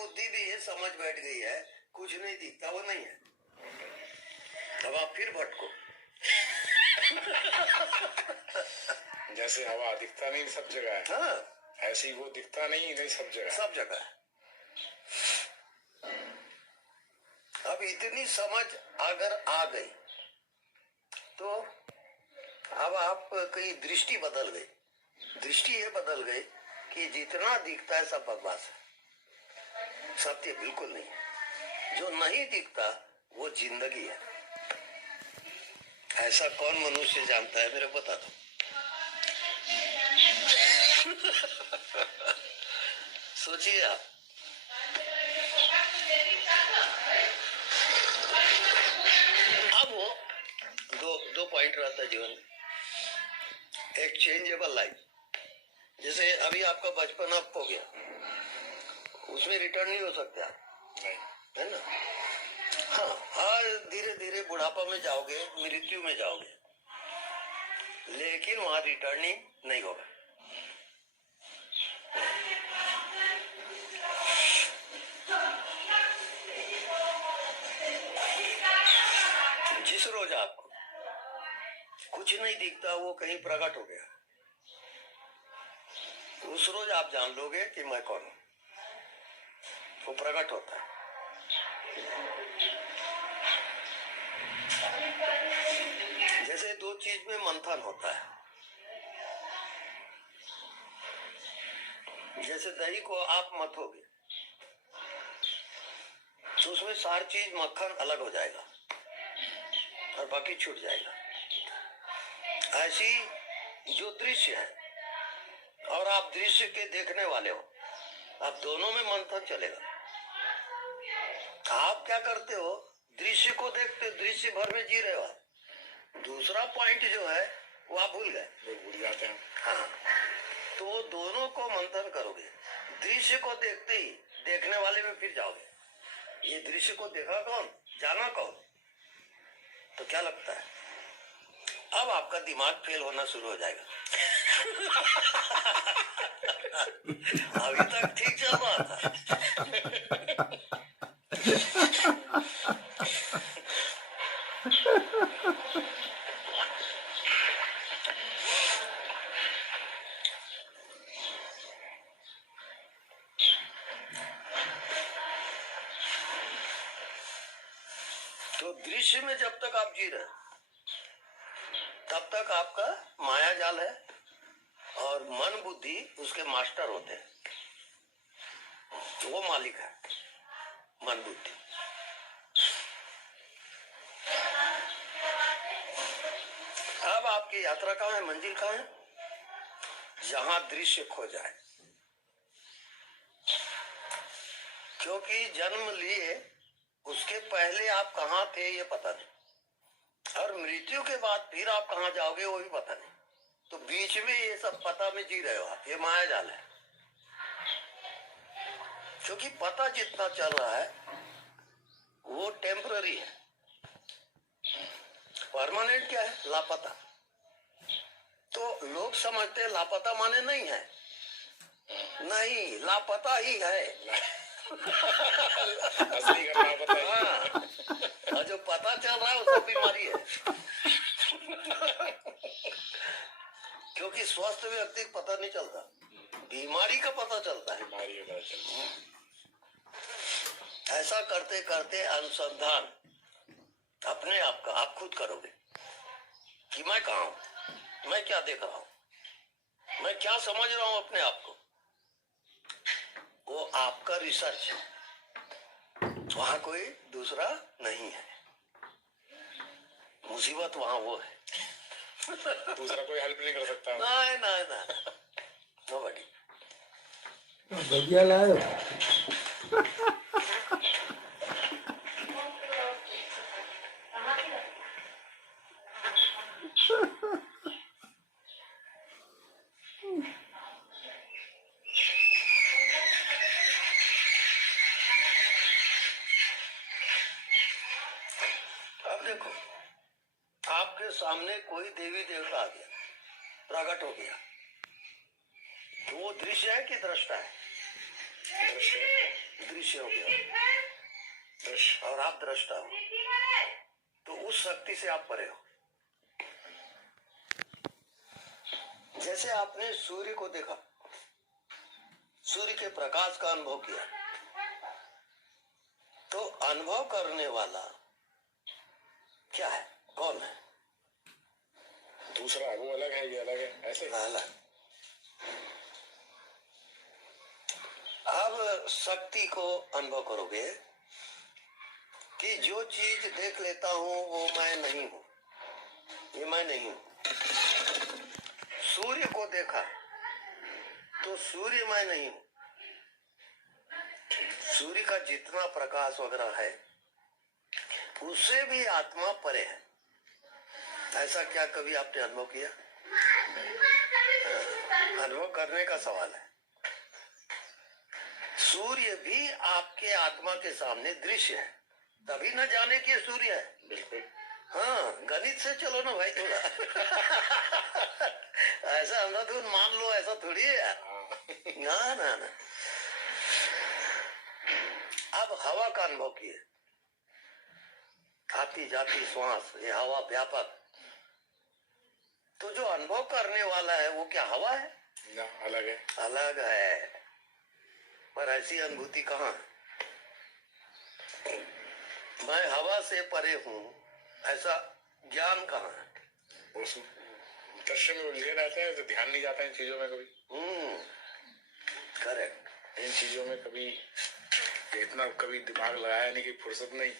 बुद्धि भी ये समझ बैठ गई है कुछ नहीं दिखता वो नहीं है। अब आप फिर भटको। जैसे हवा दिखता नहीं सब जगह है, हाँ, ऐसे ही वो दिखता नहीं सब जगह सब जगह है। अब इतनी समझ अगर आ गई तो अब आप की दृष्टि बदल गई। दृष्टि ये बदल गई कि जितना दिखता है सब बकवास है, सत्य बिल्कुल नहीं। जो नहीं दिखता वो जिंदगी है। ऐसा कौन मनुष्य जानता है मेरे बता दो। सोचिए आप। अब वो दो पॉइंट रहता है जीवन में। एक चेंजेबल लाइफ, जैसे अभी आपका बचपन अब हो गया, उसमें रिटर्न नहीं हो सकते आप, है ना। हाँ, धीरे धीरे बुढ़ापा में जाओगे, मृत्यु में जाओगे, लेकिन वहां रिटर्निंग नहीं होगा। जिस रोज आपको कुछ नहीं दिखता वो कहीं प्रकट हो गया, उस रोज आप जान लोगे कि मैं कौन हूं। वो प्रकट होता है। जैसे दो चीज में मंथन होता है। जैसे दही को आप मथोगे तो उसमें सारी चीज मक्खन अलग हो जाएगा और बाकी छूट जाएगा। ऐसी जो दृश्य है और आप दृश्य के देखने वाले हो, आप दोनों में मंथन चलेगा। आप क्या करते हो, दृश्य को देखते दृश्य भर में जी रहे हो, दूसरा पॉइंट जो है वो आप भूल गए, भूल जाते हैं। हाँ, तो दोनों को मंथन करोगे। दृश्य को देखते ही देखने वाले में फिर जाओगे, ये दृश्य को देखा कौन, जाना कौन। तो क्या लगता है अब आपका दिमाग फेल होना शुरू हो जाएगा। अभी तक ठीक चल रहा था। तो दृश्य में जब तक आप जी रहे तब तक आपका माया जाल है और मन बुद्धि उसके मास्टर होते हैं। तो वो मालिक है मन बुद्धि। अब आपकी यात्रा कहाँ है, मंजिल कहाँ है, जहां दृश्य खो जाए। क्योंकि जन्म लिए उसके पहले आप कहाँ थे ये पता नहीं, और मृत्यु के बाद फिर आप कहाँ जाओगे वो भी पता नहीं। तो बीच में ये सब पता में जी रहे हो आप, ये माया जाल है। क्योंकि पता जितना चल रहा है वो टेम्पररी है, परमानेंट क्या है, लापता। तो लोग समझते हैं लापता माने नहीं है, नहीं, लापता ही है। असली का लापता है। हाँ, और जो पता चल रहा है वो सब बीमारी है। क्योंकि स्वस्थ व्यक्ति को पता नहीं चलता, बीमारी का पता चलता है। बीमारी का पता चलता है। ऐसा करते करते अनुसंधान अपने आप का आप खुद करोगे कि मैं कहाँ हूं, मैं क्या देख रहा हूं, मैं क्या समझ रहा हूं अपने आप को। वो आपका रिसर्च, वहां कोई दूसरा नहीं है। मुसीबत वहां वो है। दूसरा कोई हेल्प नहीं कर सकता। नहीं नहीं नहीं, नोबडी। भैया लाओ। अब देखो, आपके सामने कोई देवी देवता आ गया, प्रकट हो गया, तो वो दृश्य है कि दृष्टा है? दृश्य। दृश्य आप दृष्टा हो, तो उस शक्ति से आप परे हो। जैसे आपने सूर्य को देखा, सूर्य के प्रकाश का अनुभव किया, तो अनुभव करने वाला क्या है, कौन है? दूसरा वो अलग है, ये अलग है, ऐसे अलग। अब शक्ति को अनुभव करोगे कि जो चीज देख लेता हूं वो मैं नहीं हूं, ये मैं नहीं हूं। सूर्य को देखा तो सूर्य मैं नहीं हूं। सूर्य का जितना प्रकाश वगैरह है उससे भी आत्मा परे है। ऐसा क्या कभी आपने अनुभव किया? अनुभव करने का सवाल है। सूर्य भी आपके आत्मा के सामने दृश्य है, तभी न जाने कि सूर्य है। बिल्कुल। हाँ, गणित से चलो ना भाई थोड़ा। ऐसा अंधाधुन मान लो, ऐसा थोड़ी है यार। ना ना ना। अब हवा का अनुभव किए, आती जाती श्वास, ये हवा व्यापक, तो जो अनुभव करने वाला है वो क्या हवा है? ना, अलग है। अलग है। पर ऐसी अनुभूति कहाँ? मैं हवा से परे हूँ, ऐसा ज्ञान कहाँ है? उस दृश्य में उलझे रहते हैं तो ध्यान नहीं जाता इन चीजों में कभी। करेक्ट। इन चीजों में कभी इतना कभी दिमाग लगाया नहीं कि फुर्सत नहीं।